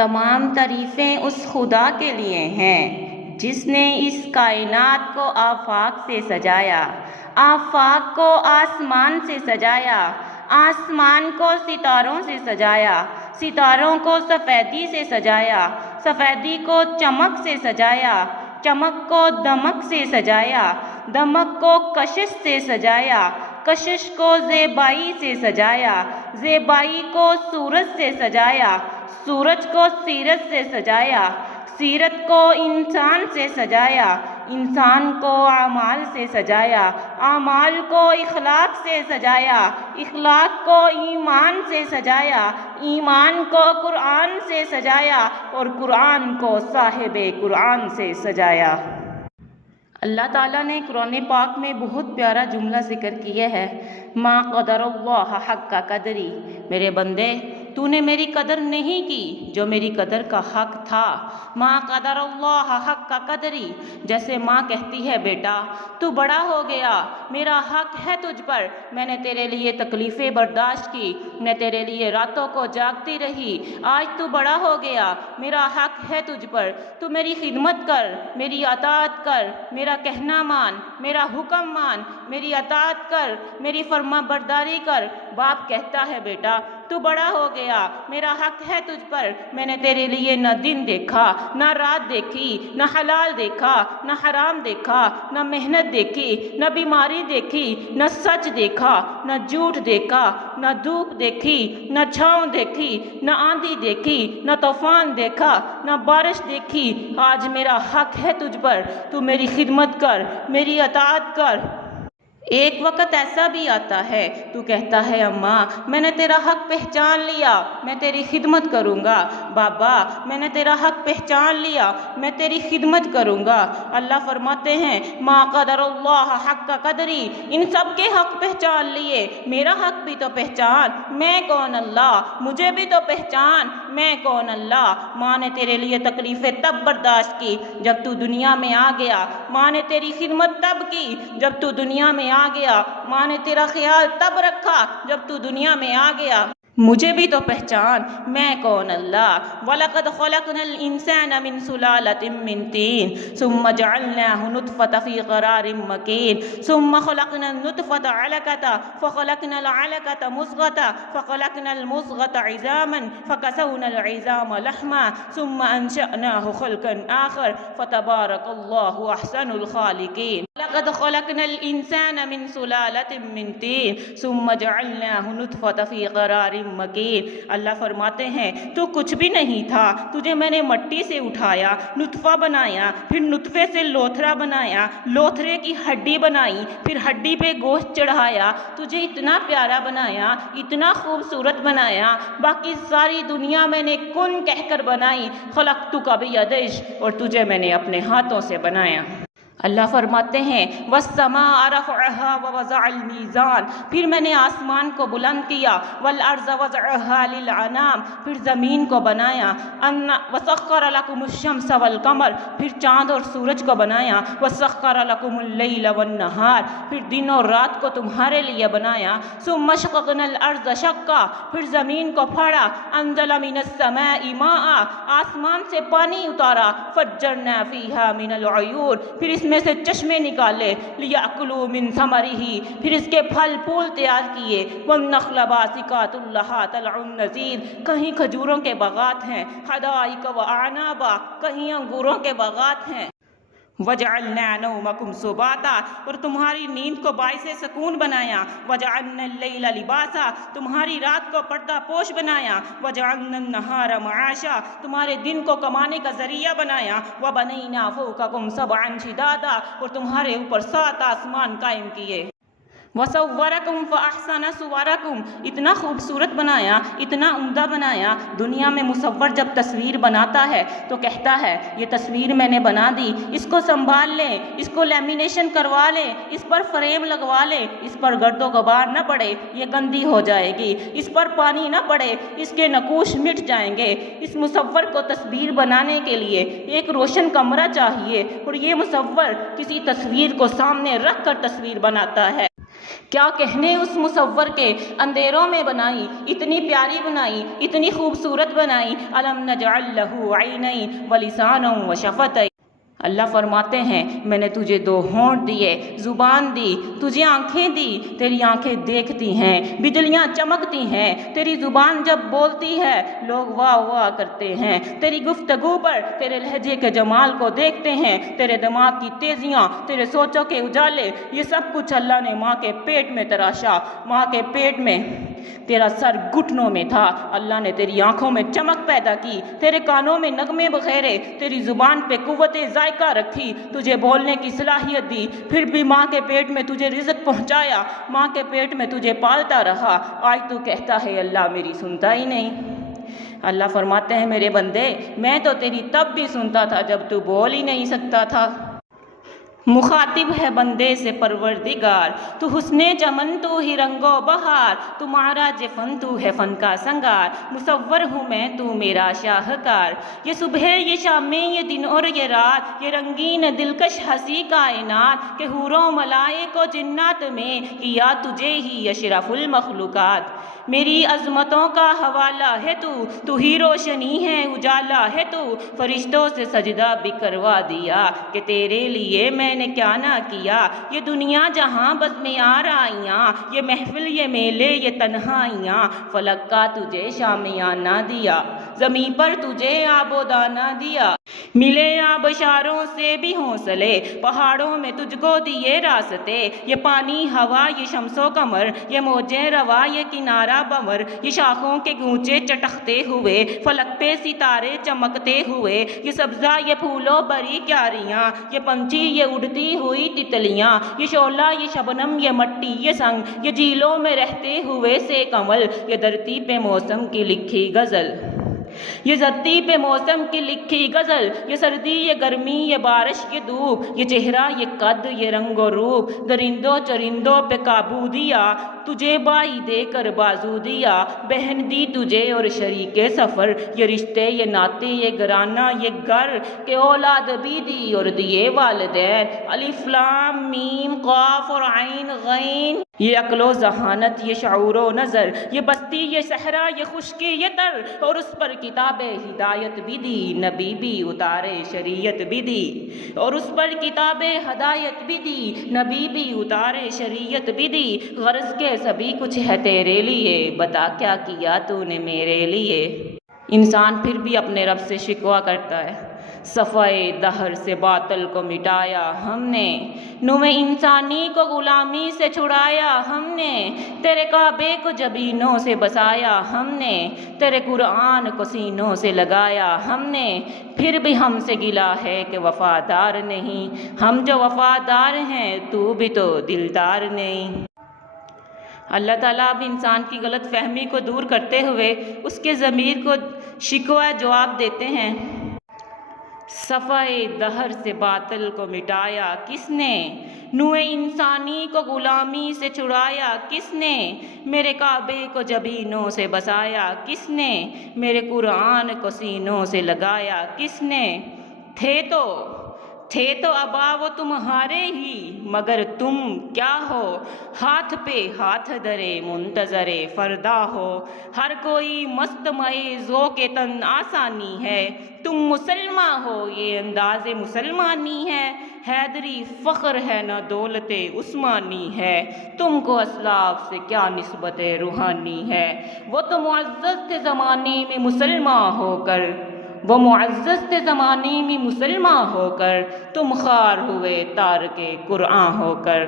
تمام تعریفیں اس خدا کے لیے ہیں جس نے اس کائنات کو آفاق سے سجایا، آفاق کو آسمان سے سجایا، آسمان کو ستاروں سے سجایا، ستاروں کو سفیدی سے سجایا، سفیدی کو چمک سے سجایا، چمک کو دمک سے سجایا، دمک کو کشش سے سجایا، کشش کو زیبائی سے سجایا، زیبائی کو سورج سے سجایا، سورج کو سیرت سے سجایا، سیرت کو انسان سے سجایا، انسان کو اعمال سے سجایا، اعمال کو اخلاق سے سجایا، اخلاق کو ایمان سے سجایا، ایمان کو قرآن سے سجایا اور قرآن کو صاحب قرآن سے سجایا۔ اللہ تعالیٰ نے قرآن پاک میں بہت پیارا جملہ ذکر کیا ہے، ما قدر اللہ حق قدری، میرے بندے تو نے میری قدر نہیں کی جو میری قدر کا حق تھا۔ ما قدر اللہ حق قدری، جیسے ماں کہتی ہے بیٹا تو بڑا ہو گیا، میرا حق ہے تجھ پر، میں نے تیرے لیے تکلیفیں برداشت کی، میں تیرے لیے راتوں کو جاگتی رہی، آج تو بڑا ہو گیا، میرا حق ہے تجھ پر، تو میری خدمت کر، میری اطاعت کر، میرا کہنا مان، میرا حکم مان، میری اطاعت کر، میری فرما برداری کر۔ باپ کہتا ہے بیٹا تو بڑا ہو گیا، میرا حق ہے تجھ پر، میں نے تیرے لیے نہ دن دیکھا، نہ رات دیکھی، نہ حلال دیکھا، نہ حرام دیکھا، نہ محنت دیکھی، نہ بیماری دیکھی، نہ سچ دیکھا، نہ جھوٹ دیکھا، نہ دھوپ دیکھی، نہ چھاؤں دیکھی، نہ آندھی دیکھی، نہ طوفان دیکھا، نہ بارش دیکھی۔ آج میرا حق ہے تجھ پر، تو میری خدمت کر، میری اطاعت کر۔ ایک وقت ایسا بھی آتا ہے تو کہتا ہے اماں میں نے تیرا حق پہچان لیا، میں تیری خدمت کروں گا، بابا میں نے تیرا حق پہچان لیا، میں تیری خدمت کروں گا۔ اللہ فرماتے ہیں ما قدر اللہ حق قدری، ان سب کے حق پہچان لیے، میرا حق بھی تو پہچان، میں کون اللہ، مجھے بھی تو پہچان، میں کون اللہ۔ ماں نے تیرے لیے تکلیفیں تب برداشت کی جب تو دنیا میں آ گیا، ماں نے تیری خدمت تب کی جب تو دنیا میں آ گیا، ماں نے تیرا خیال تب رکھا جب تو دنیا میں آ گیا، مجھے بھی تو پہچان، میں کون اللہ۔ وَلَقَدْ خَلَقْنَا الْإِنسَانَ مِنْ سُلَالَةٍ مِّن طِينٍ ثُمَّ جَعَلْنَاهُ نُطْفَةً فِي قَرَارٍ مَّكِينٍ ثُمَّ خَلَقْنَا النُّطْفَةَ عَلَقَةً فَخَلَقْنَا الْعَلَقَةَ مُضْغَةً فَخَلَقْنَا الْمُضْغَةَ عِظَامًا فَكَسَوْنَا الْعِظَامَ لَحْمًا ثُمَّ أَنشَأْنَاهُ خَلْقًا آخَرَ فَتَبَارَكَ اللَّهُ أَحْسَنُ الْخَالِقِينَ۔ لَقَدْ خَلَقْنَا الْإِنسَانَ مِنْ سُلَالَةٍ مِّن طِينٍ ثُمَّ جَعَلْنَاهُ نُطْفَةً فِي قَرَارٍ مکین۔ اللہ فرماتے ہیں تو کچھ بھی نہیں تھا، تجھے میں نے مٹی سے اٹھایا، نطفہ بنایا، پھر نطفے سے لوتھرا بنایا، لوتھرے کی ہڈی بنائی، پھر ہڈی پہ گوشت چڑھایا، تجھے اتنا پیارا بنایا، اتنا خوبصورت بنایا، باقی ساری دنیا میں نے کن کہہ کر بنائی، خلقتک بیدی، اور تجھے میں نے اپنے ہاتھوں سے بنایا۔ اللہ فرماتے ہیں وَالسَّمَاءَ رَفَعَهَا وَوَضَعَ الْمِيزَانَ، پھر میں نے آسمان کو بلند کیا، وَالْأَرْضَ وَضَعَهَا لِلْأَنَامِ، پھر زمین کو بنایا، وَسَخَّرَ لَكُمُ الشَّمْسَ وَالْقَمَرَ، پھر چاند اور سورج کو بنایا، وَسَخَّرَ لَكُمُ اللَّيْلَ وَالنَّهَارَ، پھر دن اور رات کو تمہارے لیے بنایا، ثُمَّ شَقَقْنَا الْأَرْضَ شَقًّا، پھر زمین کو پھاڑا، أَنزَلَ مِنَ السَّمَاءِ مَاءً، آسمان سے پانی اتارا، فَجَّرْنَا فِيهَا مِنَ الْعُيُونِ، پھر اس میں سے چشمے نکالے، لِيَأْكُلُوا مِن ثَمَرِهِ، پھر اس کے پھل پھول تیار کیے، وَالنَّخْلَ بَاسِقَاتٌ لَهَا طَلْعٌ نَضِيدٌ، کہیں کھجوروں کے باغات ہیں، حَدَائِقَ وَأَعْنَابًا، کہیں انگوروں کے باغات ہیں، وَجَعَلْنَا نَوْمَكُمْ سُبَاتًا، اور تمہاری نیند کو باعث سکون بنایا، وَجَعَلْنَا اللَّيْلَ لِبَاسًا، تمہاری رات کو پردہ پوش بنایا، وَجَعَلْنَا النَّهَارَ مَعَاشًا، تمہارے دن کو کمانے کا ذریعہ بنایا، وَبَنَيْنَا فَوْقَكُمْ سَبْعًا شِدَادًا، اور تمہارے اوپر 7 آسمان قائم کیے، وَصَوَّرَكُمْ فَأَحْسَنَ صُوَرَكُمْ، اتنا خوبصورت بنایا، اتنا عمدہ بنایا۔ دنیا میں مصور جب تصویر بناتا ہے تو کہتا ہے یہ تصویر میں نے بنا دی، اس کو سنبھال لیں، اس کو لیمینیشن کروا لیں، اس پر فریم لگوا لیں، اس پر گرد و غبار نہ پڑے، یہ گندی ہو جائے گی، اس پر پانی نہ پڑے، اس کے نقوش مٹ جائیں گے۔ اس مصور کو تصویر بنانے کے لیے ایک روشن کمرہ چاہیے، اور یہ مصور کسی تصویر کو سامنے رکھ کر تصویر بناتا ہے۔ کیا کہنے اس مصور کے، اندھیروں میں بنائی، اتنی پیاری بنائی، اتنی خوبصورت بنائی. الم نجعل له عینین ولسانا وشفتین. اللہ فرماتے ہیں میں نے تجھے 2 ہونٹ دیے، زبان دی، تجھے آنکھیں دی، تیری آنکھیں دیکھتی ہیں، بجلیاں چمکتی ہیں، تیری زبان جب بولتی ہے لوگ واہ واہ کرتے ہیں، تیری گفتگو پر تیرے لہجے کے جمال کو دیکھتے ہیں، تیرے دماغ کی تیزیاں، تیرے سوچوں کے اجالے، یہ سب کچھ اللہ نے ماں کے پیٹ میں تراشا. ماں کے پیٹ میں تیرا سر گھٹنوں میں تھا، اللہ نے تیری آنکھوں میں چمک پیدا کی، تیرے کانوں میں نغمے بخیرے، تیری زبان پہ قوت ذائقہ رکھی، تجھے بولنے کی صلاحیت دی، پھر بھی ماں کے پیٹ میں تجھے رزق پہنچایا، ماں کے پیٹ میں تجھے پالتا رہا. آج تو کہتا ہے اللہ میری سنتا ہی نہیں. اللہ فرماتے ہیں میرے بندے میں تو تیری تب بھی سنتا تھا جب تو بول ہی نہیں سکتا تھا. مخاطب ہے بندے سے پروردگار، تو حسن چمن تو ہی رنگ و بہار، تمہارا فن تو ہے فن کا سنگار، مصور ہوں میں تو میرا شاہکار. یہ صبح یہ شامیں یہ دن اور یہ رات، یہ رنگین دلکش ہنسی کائنات، کہ حوروں ملائک و جنات میں کیا تجھے ہی اشرف المخلوقات. میری عظمتوں کا حوالہ ہے تو ہی روشنی ہے اجالا ہے، تو فرشتوں سے سجدہ بھی کروا دیا کہ تیرے لیے میں نے کیا نہ کیا. یہ دنیا جہاں بس میں آرائیاں، یہ محفل یہ میلے یہ تنہائیاں، فلک کا تجھے شامیانہ دیا، زمین پر تجھے آب و دانہ دیا. ملے آبشاروں سے بھی حوصلے، پہاڑوں میں تجھ کو دیے راستے، یہ پانی ہوا یہ شمس و قمر، یہ موجیں روا یہ کنارہ بور، یہ شاخوں کے گونچے چٹکتے ہوئے، فلک پہ ستارے چمکتے ہوئے، یہ سبزہ یہ پھولوں بری کیاریاں، یہ پنچھی یہ اڑتی ہوئی تتلیاں، یہ شعلہ یہ شبنم یہ مٹی یہ سنگ، یہ جھیلوں میں رہتے ہوئے سے کمل، یہ دھرتی پہ موسم کی لکھی غزل، یہ دھرتی پہ موسم کی لکھی غزل، یہ سردی یہ گرمی یہ بارش یہ دھوپ، یہ چہرہ یہ قد یہ رنگ و روپ، درندوں چرندوں پہ قابو دیا، تجھے بائی دے کر بازو دیا، بہن دی تجھے اور شریک سفر، یہ رشتے یہ ناطے یہ گھرانہ یہ گھر، کہ اولاد بھی دی اور دیے والدین. الف لام میم قاف اور عین غین، یہ عقل و ذہانت یہ شعور و نظر، یہ بستی یہ صحرا یہ خشکی یہ تر، اور اس پر کتاب ہدایت بھی دی، نبی بھی اتارے شریعت بھی دی، اور اس پر کتاب ہدایت بھی دی، نبی بھی اتارے شریعت بھی دی. غرض کے سبھی کچھ ہے تیرے لیے، بتا کیا کیا تو نے میرے لیے. انسان پھر بھی اپنے رب سے شکوہ کرتا ہے. صفائے دہر سے باطل کو مٹایا ہم نے، نوع انسانی کو غلامی سے چھڑایا ہم نے، تیرے کعبے کو جبینوں سے بسایا ہم نے، تیرے قرآن کو سینوں سے لگایا ہم نے. پھر بھی ہم سے گلا ہے کہ وفادار نہیں، ہم جو وفادار ہیں تو بھی تو دلدار نہیں. اللہ تعالیٰ اب انسان کی غلط فہمی کو دور کرتے ہوئے اس کے ضمیر کو شکوہ جواب دیتے ہیں. صفائے دہر سے باطل کو مٹایا کس نے، نوع انسانی کو غلامی سے چھڑایا کس نے، میرے کعبے کو جبینوں سے بسایا کس نے، میرے قرآن کو سینوں سے لگایا کس نے. تھے تو ابا وہ تمہارے ہی، مگر تم کیا ہو، ہاتھ پہ ہاتھ درے منتظر فردا ہو، ہر کوئی مست مئے ذوق تن آسانی ہے، تم مسلماں ہو یہ انداز مسلمانی ہے، حیدری فخر ہے نہ دولت عثمانی ہے، تم کو اسلاف سے کیا نسبت روحانی ہے. وہ تو معزز تھے زمانے میں مسلماں ہو کر، وہ معزز تھے زمانے میں مسلماں ہو کر، تم خوار ہوئے تارک قرآن ہو کر.